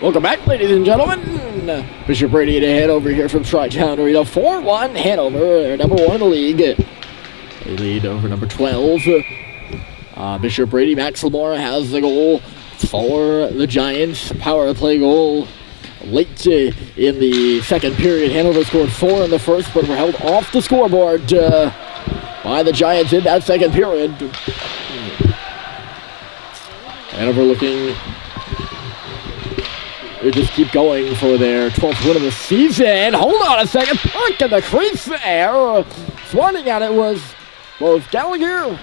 Welcome back, ladies and gentlemen. Bishop Brady to Hanover here from Tri-Town Arena. 4-1 Hanover. They're number 1 in the league. They lead over number 12. Bishop Brady, Max Lamora has the goal for the Giants. Power play goal late in the second period. Hanover scored 4 in the first, but were held off the scoreboard by the Giants in that second period. Hanover looking to just keep going for their 12th win of the season. Hold on a second. Look at the crease there. Swatting at it was both Gallagher,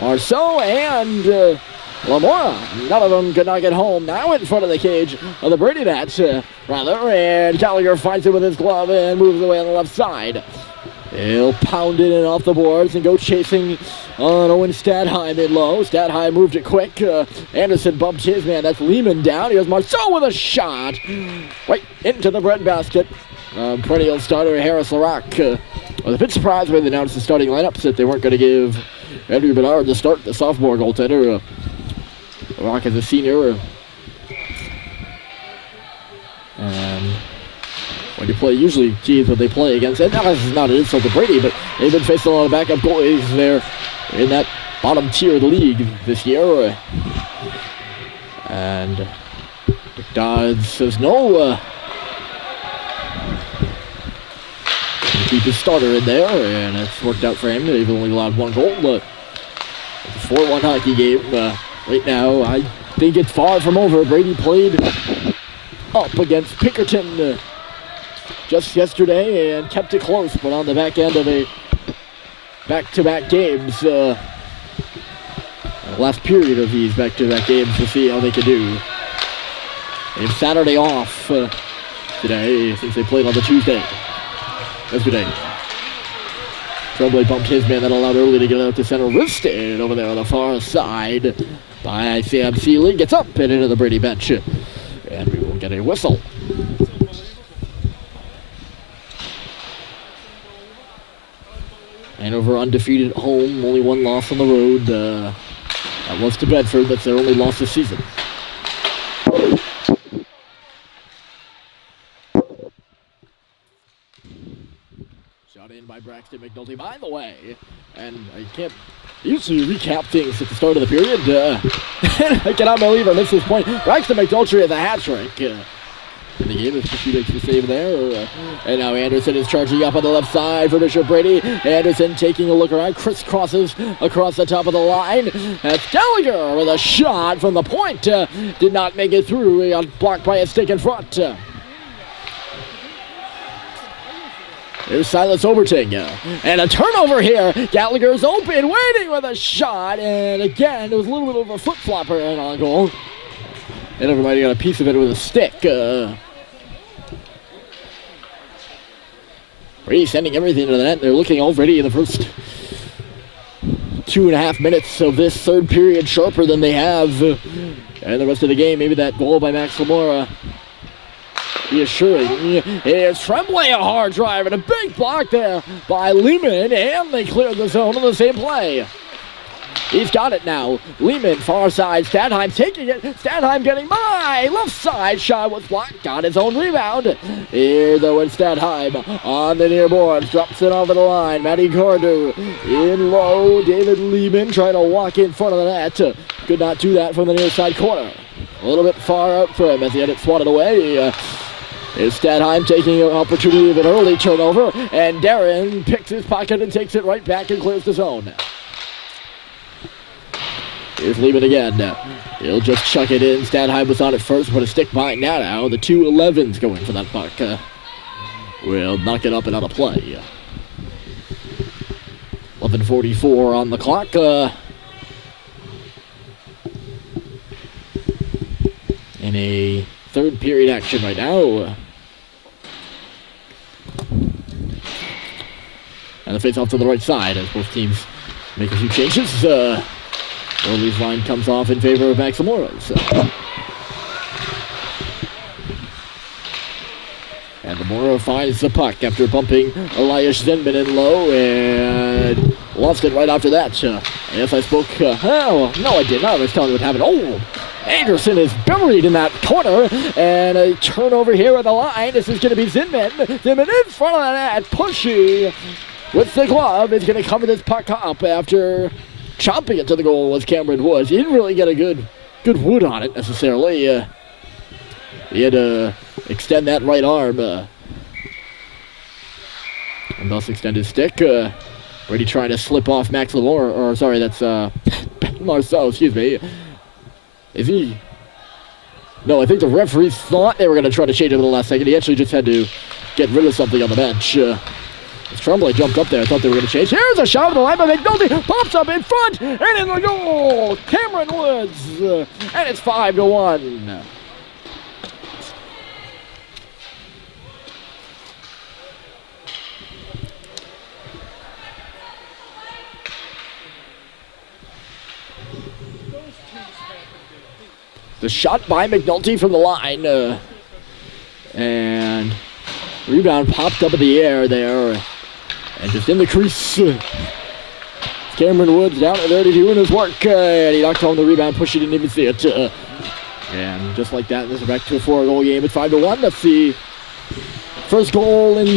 Marceau, and Lamora. None of them could not get home. Now in front of the cage of the Brady net, and Gallagher finds it with his glove and moves away on the left side. He'll pound it in off the boards and go chasing on Owen Stadheim in low. Stadheim moved it quick. Anderson bumped his man. That's Lehman down. Here's Marceau with a shot right into the breadbasket. Perennial starter Harris Larock. I was a bit surprised when they announced the starting lineups that they weren't going to give Andrew Bernard the start, the sophomore goaltender. Larock is a senior. When you play, usually teams when they play against, and this is not an insult to Brady, but they've been facing a lot of backup goalies there in that bottom tier of the league this year. And Dodds says no. Keep his starter in there, and it's worked out for him. They've only allowed 1 goal, but it's a 4-1 hockey game right now. I think it's far from over. Brady played up against Pinkerton just yesterday and kept it close, but on the back end of a back-to-back games, last period of these back-to-back games, we'll see how they can do. They have Saturday off today since they played on the Tuesday. Yesterday. Tremblay bumped his man that allowed early to get out to center. Wristed over there on the far side by Sam Seeley. Gets up and into the Brady bench. And we will get a whistle. Hanover undefeated at home, only 1 loss on the road. That was to Bedford. That's their only loss this season. Shot in by Braxton McNulty, by the way. And I can't usually recap things at the start of the period. I cannot believe I missed this point. Braxton McNulty has a hat trick. In the game, she makes the save there. And now Anderson is charging up on the left side for Bishop Brady. Anderson taking a look around, crisscrosses across the top of the line. That's Gallagher with a shot from the point. Did not make it through. He got blocked by a stick in front. Here's Silas Overting. And a turnover here. Gallagher's open, waiting with a shot. And again, it was a little bit of a foot flopper and on goal. And everybody got a piece of it with a stick. Brady sending everything to the net. They're looking already in the first 2.5 minutes of this third period sharper than they have. And the rest of the game, maybe that goal by Max Lamora reassuring. Here's Tremblay, a hard drive and a big block there by Lehman. And they cleared the zone on the same play. He's got it now. Lehman, far side. Stadheim taking it. Stadheim getting by. Left side. Shot was blocked. Got his own rebound. Here, though, it's Stadheim on the near boards. Drops it over the line. Matty Carter in low. David Lehman trying to walk in front of the net. Could not do that from the near side corner. A little bit far out for him as he had it swatted away. Is Stadheim taking an opportunity of an early turnover. And Darren picks his pocket and takes it right back and clears the zone. Here's Lehman again. He'll just chuck it in. Stadheim was on it first, but a stick behind now. The 2-11's going for that puck. Will knock it up and out of play. 11:44 on the clock. In a third period action right now. And the face off to the right side as both teams make a few changes. Early's line comes off in favor of Max Lamora's. And Lamora finds the puck after bumping Elias Zenman in low and lost it right after that. Yes, I spoke. No, I did not. I was telling you what happened. Oh, Anderson is buried in that corner, and a turnover here at the line. This is going to be Zinman. Zinman in front of the net, pushing with the glove. Is going to cover this puck up after chomping it to the goal was Cameron Woods. He didn't really get a good wood on it necessarily. He had to extend that right arm and thus extend his stick. Brady trying to slip off Max Lamore, or sorry, that's Marceau, excuse me. Is he? No, I think the referees thought they were going to try to change him in the last second. He actually just had to get rid of something on the bench. As Tremblay jumped up there, I thought they were going to change. Here's a shot of the line by McNulty. Pops up in front, and in the goal, Cameron Woods. And it's 5-1. The shot by McNulty from the line. And rebound popped up in the air there. And just in the crease. Cameron Woods down at 30 doing his work. And he knocked home the rebound, push. He didn't even see it. And just like that, this is back to a 4-goal game. It's 5-1. That's the first goal in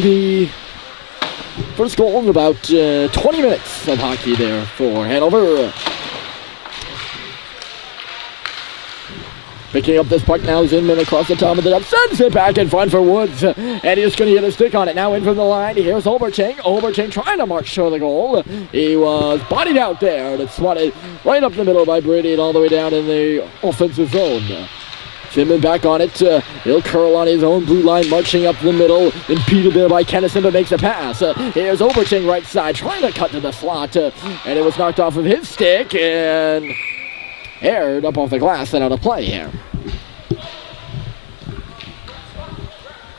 about 20 minutes of hockey there for Hanover. Picking up this puck now, Zinman across the top of the net, sends it back in front for Woods, and he's going to get a stick on it. Now in from the line, here's Obercheng. Obercheng trying to march toward the goal. He was bodied out there, and it's swatted right up the middle by Brady and all the way down in the offensive zone. Zinman back on it. He'll curl on his own blue line, marching up the middle, impeded there by Kennison, but makes a pass. Here's Obercheng right side, trying to cut to the slot, and it was knocked off of his stick, and aired up off the glass and out of play here.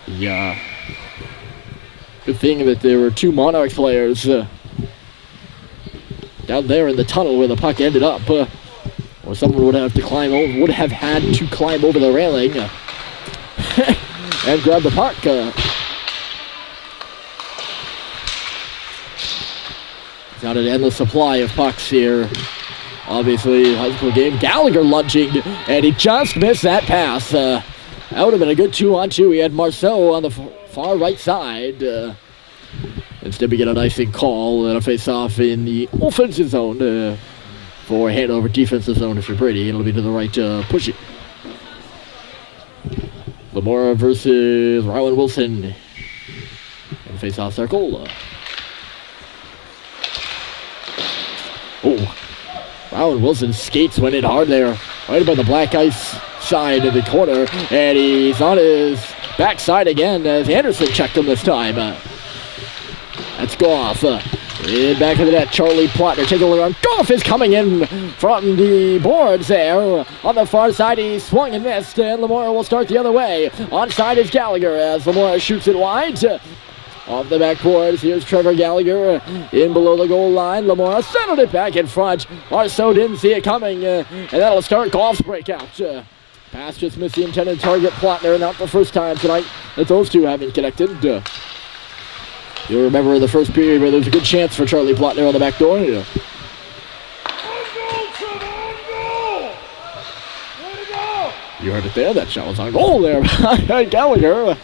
Yeah. Good thing that there were two Monarchs players down there in the tunnel where the puck ended up. Or someone would have had to climb over the railing and grab the puck. It's not an endless supply of pucks here. Obviously, high school game. Gallagher lunging, and he just missed that pass. That would have been a good 2-on-2. He had Marceau on the far right side. Instead, we get an icing call and a face-off in the offensive zone for Hanover. Defensive zone for Brady. It'll be to the right, pushing. Lamora versus Rowan Wilson in the face-off circle. Rowan Wilson skates, went in hard there, right by the black ice side of the corner, and he's on his backside again as Anderson checked him this time. That's Goff. In back of the net, Charlie Plattner taking a look on. Goff is coming in from the boards there. On the far side, he swung and missed, and Lamora will start the other way. Onside is Gallagher as Lamora shoots it wide. Off the backboards, here's Trevor Gallagher in below the goal line. Lamora settled it back in front. Marceau didn't see it coming, and that'll start Goff's breakout. Pass just missed the intended target. Plattner, not the first time tonight that those two haven't connected. You'll remember the first period where there was a good chance for Charlie Plattner on the back door. You heard it there. That shot was on goal there by Gallagher.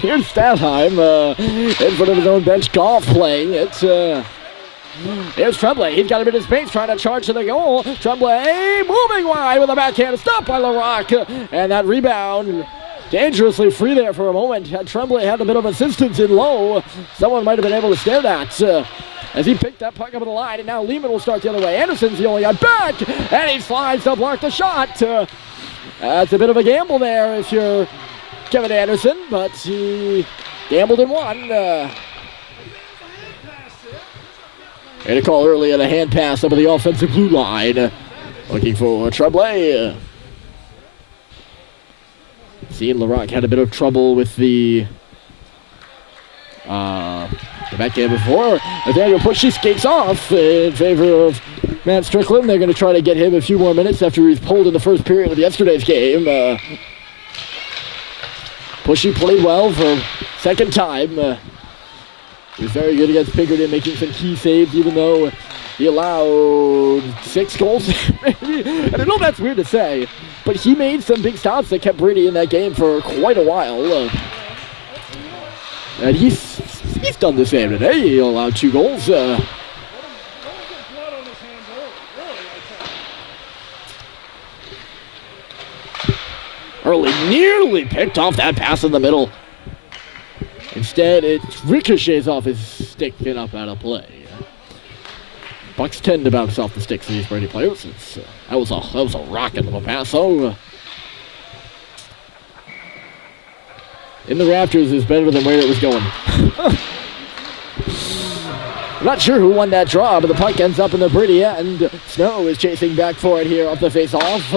Here's Stathheim in front of his own bench. Golf playing. Here's Tremblay. He's got him in his space trying to charge to the goal. Tremblay moving wide with a backhand. Stopped by LaRock. And that rebound dangerously free there for a moment. Tremblay had a bit of assistance in low. Someone might have been able to stare that. As he picked that puck up at the line, and now Lehman will start the other way. Anderson's the only guy back, and he slides to block the shot. That's a bit of a gamble there if you're Kevin Anderson, but he gambled and won. And a call early on a hand pass up at the offensive blue line. Looking for Tremblay. Seeing LaRock had a bit of trouble with the backhand before. Nathaniel Pushy skates off in favor of Matt Strickland. They're going to try to get him a few more minutes after he was pulled in the first period of yesterday's game. Pushy played well for second time. He was very good against Pinkerton, making some key saves, even though He allowed 6 goals, maybe. And I know that's weird to say, but he made some big stops that kept Brady in that game for quite a while. And he's done the same today. He allowed 2 goals. Early nearly picked off that pass in the middle. Instead, it ricochets off his stick and up out of play. Bucks tend to bounce off the sticks of these Brady players. That was a rocket of a pass. So in the rafters is better than where it was going. I'm not sure who won that draw, but the puck ends up in the Brady end. Snow is chasing back for it here off the face-off.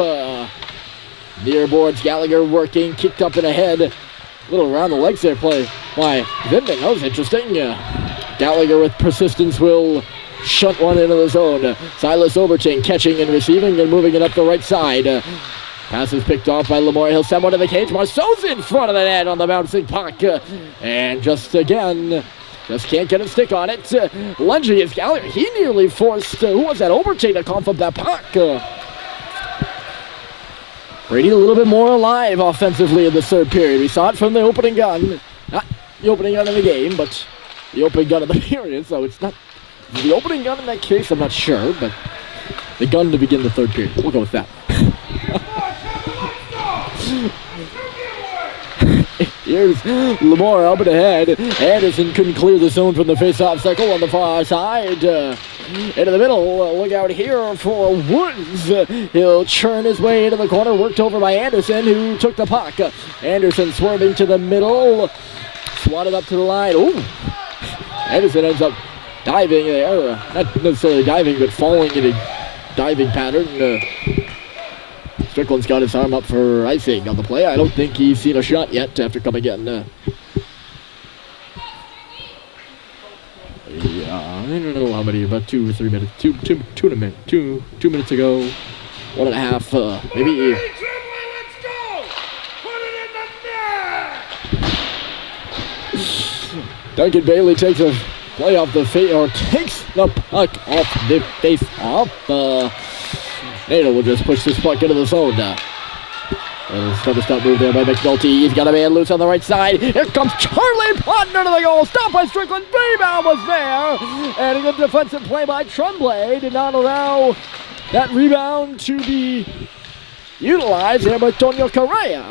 Near boards, Gallagher working, kicked up and ahead. A little around the legs there play. Why? That was interesting. Gallagher with persistence will shunt one into the zone. Silas Oberting catching and receiving and moving it up the right side. Pass is picked off by Lamore. He'll send one to the cage. Marceau's in front of the net on the bouncing puck. And just can't get a stick on it. Lunging is Gallagher. He nearly forced, who was that? Oberting to cough up that puck. Brady a little bit more alive offensively in the third period. We saw it from the opening gun. Not the opening gun of the game, but the opening gun of the period. So it's not the opening gun in that case, I'm not sure, but the gun to begin the third period. We'll go with that. Here's Lamore up and ahead. Anderson couldn't clear the zone from the face-off circle on the far side. Into the middle, look out here for Woods. He'll churn his way into the corner, worked over by Anderson, who took the puck. Anderson swerving to the middle, swatted up to the line. Ooh. Anderson ends up diving there, not necessarily diving, but falling in a diving pattern. Strickland's got his arm up for icing on the play. I don't think he's seen a shot yet after coming in. I don't know how many, about 2 or 3 minutes. Two minutes ago. 1.5, maybe. Duncan Bailey takes a play off the face, or takes the puck off the face off. Nato will just push this puck into the zone now. Another stop move there by McNulty. He's got a man loose on the right side. Here comes Charlie Plotner to the goal. Stop by Strickland. Rebound was there. And a good defensive play by Tremblay did not allow that rebound to be utilized there by Antonio Correa.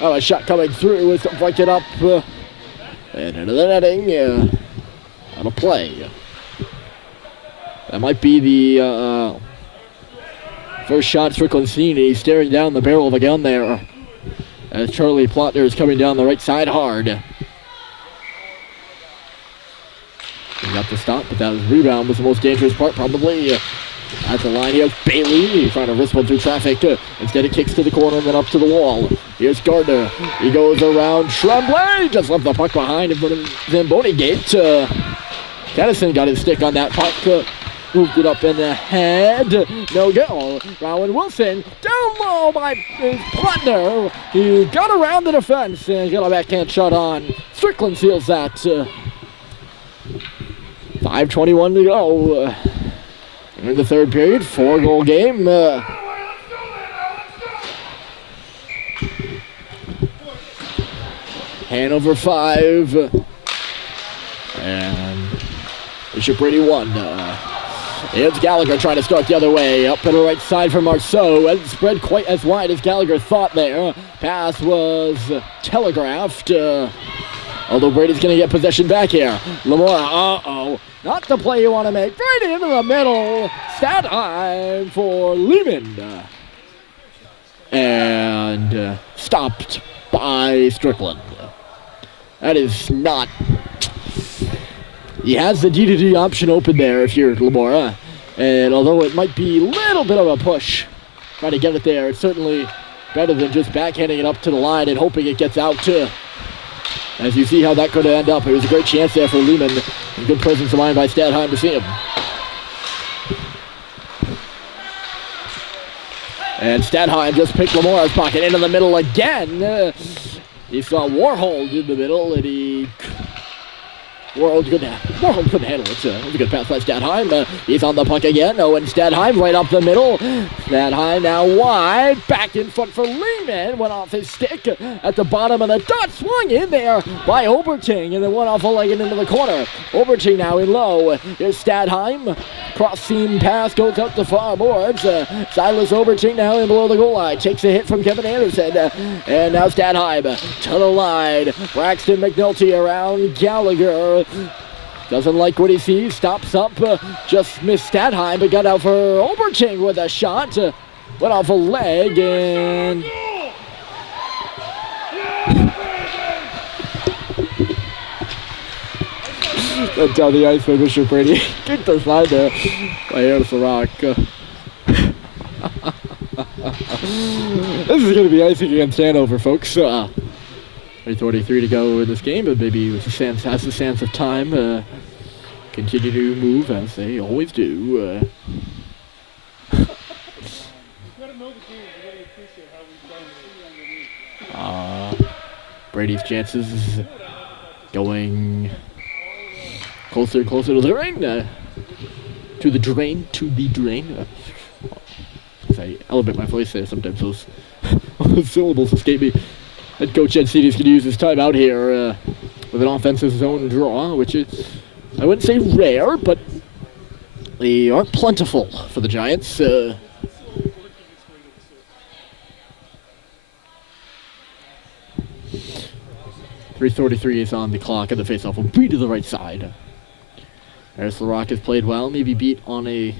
Oh, a shot coming through is deflected up and into the netting on a play. That might be the first shot Strickland's seen. He's staring down the barrel of a gun there as Charlie Plotner is coming down the right side hard. He got the stop, but that rebound was the most dangerous part probably. At the line here, Bailey trying to wrist one through traffic. Instead it kicks to the corner and then up to the wall. Here's Gardner. He goes around Tremblay. Just left the puck behind in front of Zamboni gate. Tennyson got his stick on that puck. Moved it up in the head. No go. Rowan Wilson down low by Plotner. He got around the defense and got a backhand shot on. Strickland seals that. 5:21 to go. In the third period, 4-goal game. Hanover 5. And Bishop Brady 1. It's Gallagher trying to start the other way. Up to the right side for Marceau. Hasn't spread quite as wide as Gallagher thought there. Pass was telegraphed. Although Brady's going to get possession back here. Lamora, not the play you want to make. Brady into the middle. Stat time for Lehman. And stopped by Strickland. That is not... He has the D2D option open there if you're Lamora. And although it might be a little bit of a push trying to get it there, it's certainly better than just backhanding it up to the line and hoping it gets out too. As you see how that could end up, it was a great chance there for Lehman. And good presence of mind by Stadheim to see him. And Stadheim just picked Lamora's pocket into the middle again. He saw Warhold in the middle, and he World couldn't handle it. It was a good pass by Stadheim. He's on the puck again. Owen Stadheim right up the middle. Stadheim now wide. Back in front for Lehman. Went off his stick at the bottom of the dot. Swung in there by Oberting. And then went off a leg and into the corner. Oberting now in low. Here's Stadheim. Cross seam pass goes up the far boards. Silas Oberting now in below the goal line. Takes a hit from Kevin Anderson. And now Stadheim to the line. Braxton McNulty around Gallagher. Doesn't like what he sees. Stops up. Just missed Stadheim, but got out for Oberting with a shot. Went off a leg and... That's down the ice by Bishop Brady. Kicked the side there by Harris Rock. This is going to be icing against Hanover, folks. 3:43 to go in this game, but maybe with the sense of time, continue to move as they always do. Brady's chances going closer and closer to the drain. To the drain. As I elevate my voice there, sometimes those syllables escape me. Head coach Ed Cedes could use his time out here with an offensive zone draw, which is, I wouldn't say rare, but they aren't plentiful for the Giants. 3:33 is on the clock, and the faceoff will be to the right side. Harris LaRock has played well, maybe beat on a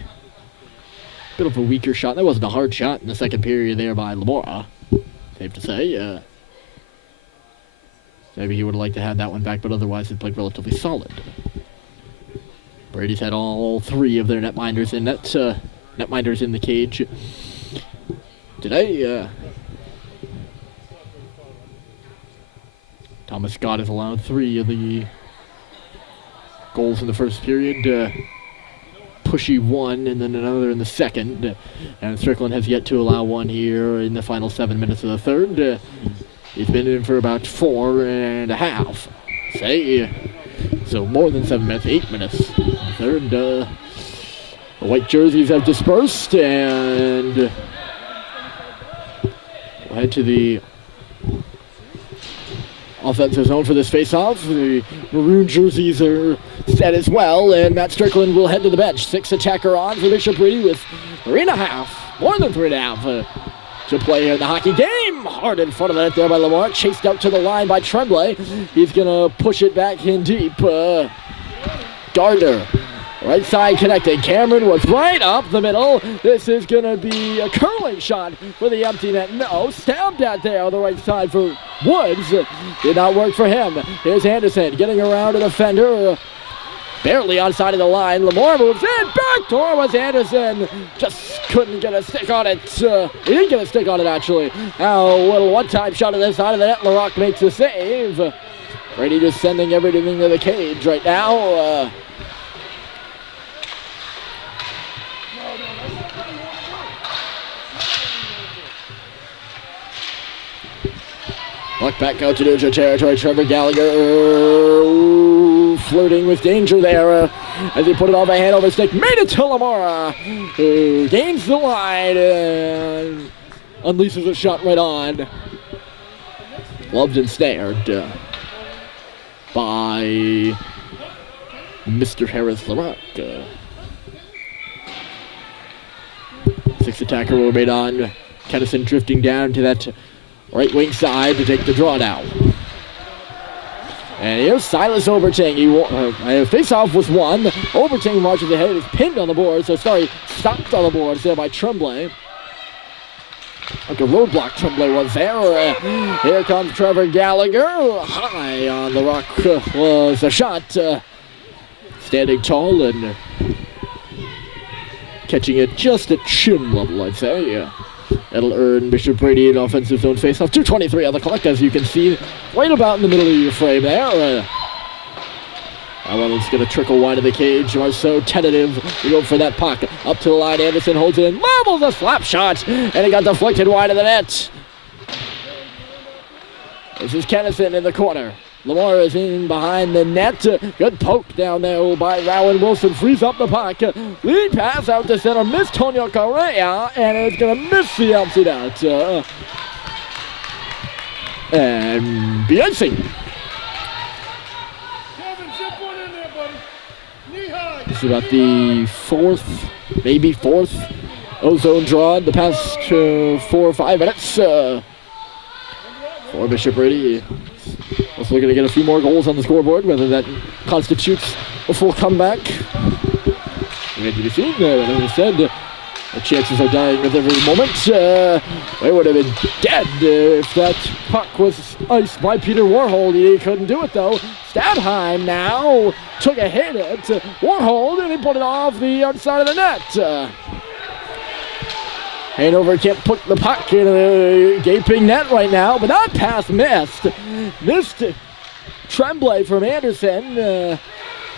bit of a weaker shot. That wasn't a hard shot in the second period there by Lamora, safe to say. Maybe he would have liked to have that one back, but otherwise it played relatively solid. Brady's had all three of their netminders in the cage today. Thomas Scott has allowed 3 of the goals in the first period. Pushy 1 and then another in the second. And Strickland has yet to allow one here in the final 7 minutes of the third. He's been in for about 4.5. So more than 7 minutes, 8 minutes. Third, the white jerseys have dispersed, and we'll head to the offensive zone for this face-off. The maroon jerseys are set as well, and Matt Strickland will head to the bench. 6 attacker on for Bishop Brady with 3.5, more than 3.5 to play here in the hockey game. Hard in front of it there by Lamar, chased out to the line by Tremblay. He's gonna push it back in deep. Gardner, right side connected. Cameron was right up the middle. This is gonna be a curling shot for the empty net. No, stabbed at there on the right side for Woods. Did not work for him. Here's Anderson getting around a defender. Barely outside of the line. Lamar moves in. Back door was Anderson. Just couldn't get a stick on it. He didn't get a stick on it, actually. Now, a little one-time shot on this side of the net. LaRock makes a save. Brady just sending everything into the cage right now. Luck back out to neutral territory. Trevor Gallagher flirting with danger there as he put it off a Hanover stick. Made it to Lamora, who gains the line and unleashes a shot right on. Loved and snared by Mr. Harris LaRock. 6 attacker will remain on. Kennison drifting down to that right wing side to take the draw now. And here's Silas Oberting. Face-off was won. Oberting marches ahead. He's pinned on the board. Stopped on the boards there by Tremblay. Like a roadblock Tremblay was there. Here comes Trevor Gallagher. High on the rock was a shot. Standing tall and catching it just at chin level, I'd say. That'll earn Bishop Brady an offensive zone face-off. 2:23 on the clock, as you can see, right about in the middle of your frame there. It's going to trickle wide of the cage. Marceau tentative. We go for that puck. Up to the line. Anderson holds it in. Levels a slap shot. And it got deflected wide of the net. This is Kennison in the corner. Lamar is in behind the net. Good poke down there by Rowan Wilson. Frees up the puck. Lead pass out to center. Miss Tonio Correa. And it's going to miss the empty net. And be icing. This is about the fourth ozone draw in the past 4 or 5 minutes for Bishop Brady. Also looking to get a few more goals on the scoreboard, whether that constitutes a full comeback. Remains to be seen. As I said, the chances are dying with every moment. They would have been dead if that puck was iced by Peter Warhold. He couldn't do it though. Stadheim now took a hit at Warhold and he put it off the outside of the net. Hanover can't put the puck in a gaping net right now, but that pass missed. Missed Tremblay from Anderson.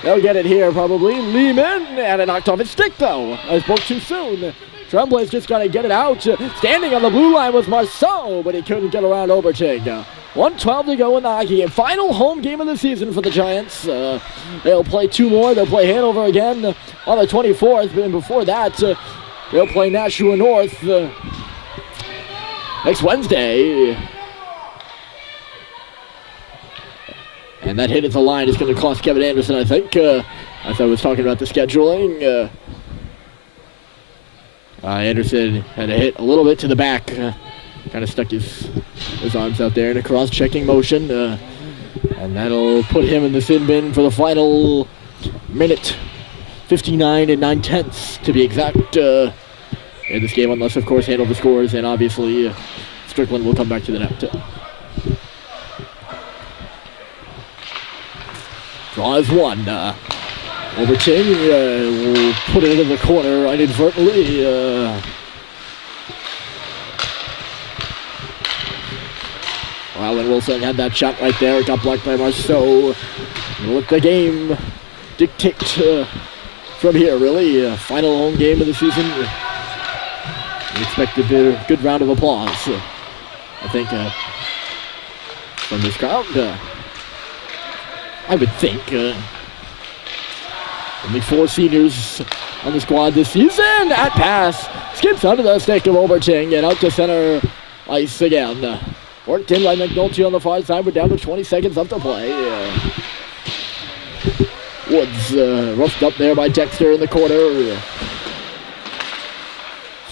They'll get it here probably. Lehman, and it knocked off his stick though. I spoke too soon. Tremblay's just got to get it out. Standing on the blue line was Marceau, but he couldn't get around Oberting. 1:12 to go in the hockey game. Final home game of the season for the Giants. They'll play 2 more. They'll play Hanover again on the 24th, and before that, they'll play Nashua North next Wednesday. And that hit at the line is going to cost Kevin Anderson, I think. As I was talking about the scheduling, Anderson had a hit a little bit to the back. Kind of stuck his arms out there in a cross-checking motion. And that'll put him in the sin bin for the final minute. 59 9/10 to be exact in this game, unless, of course, Hanover scores, and obviously Strickland will come back to the net. Draw is one. Oberting will put it into the corner inadvertently. Rowan Wilson had that shot right there. It got blocked by Marceau. Let the game dictate from here, really. Final home game of the season. We expect a good round of applause, I think, from this crowd. I would think. Only 4 seniors on the squad this season. That pass skips under the stick of Oberting and out to center ice again. Worked in by McNulty on the far side. We're down to 20 seconds left to play. Woods roughed up there by Dexter in the corner.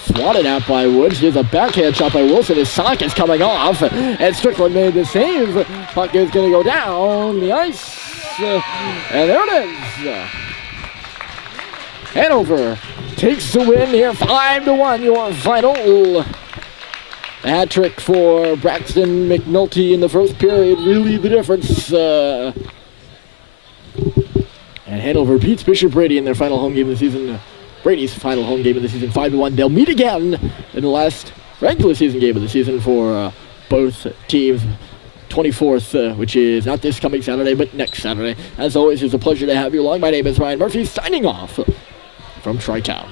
Swatted out by Woods. Here's a backhand shot by Wilson. His sock is coming off. And Strickland made the save. Puck is going to go down the ice. And there it is. Hanover takes the win here. 5-1 your final. A hat trick for Braxton McNulty in the first period. Really the difference. And Hanover beats Bishop Brady in their final home game of the season. Brady's final home game of the season, 5-1. They'll meet again in the last regular season game of the season for both teams. 24th, which is not this coming Saturday, but next Saturday. As always, it's a pleasure to have you along. My name is Ryan Murphy, signing off from Tri-Town.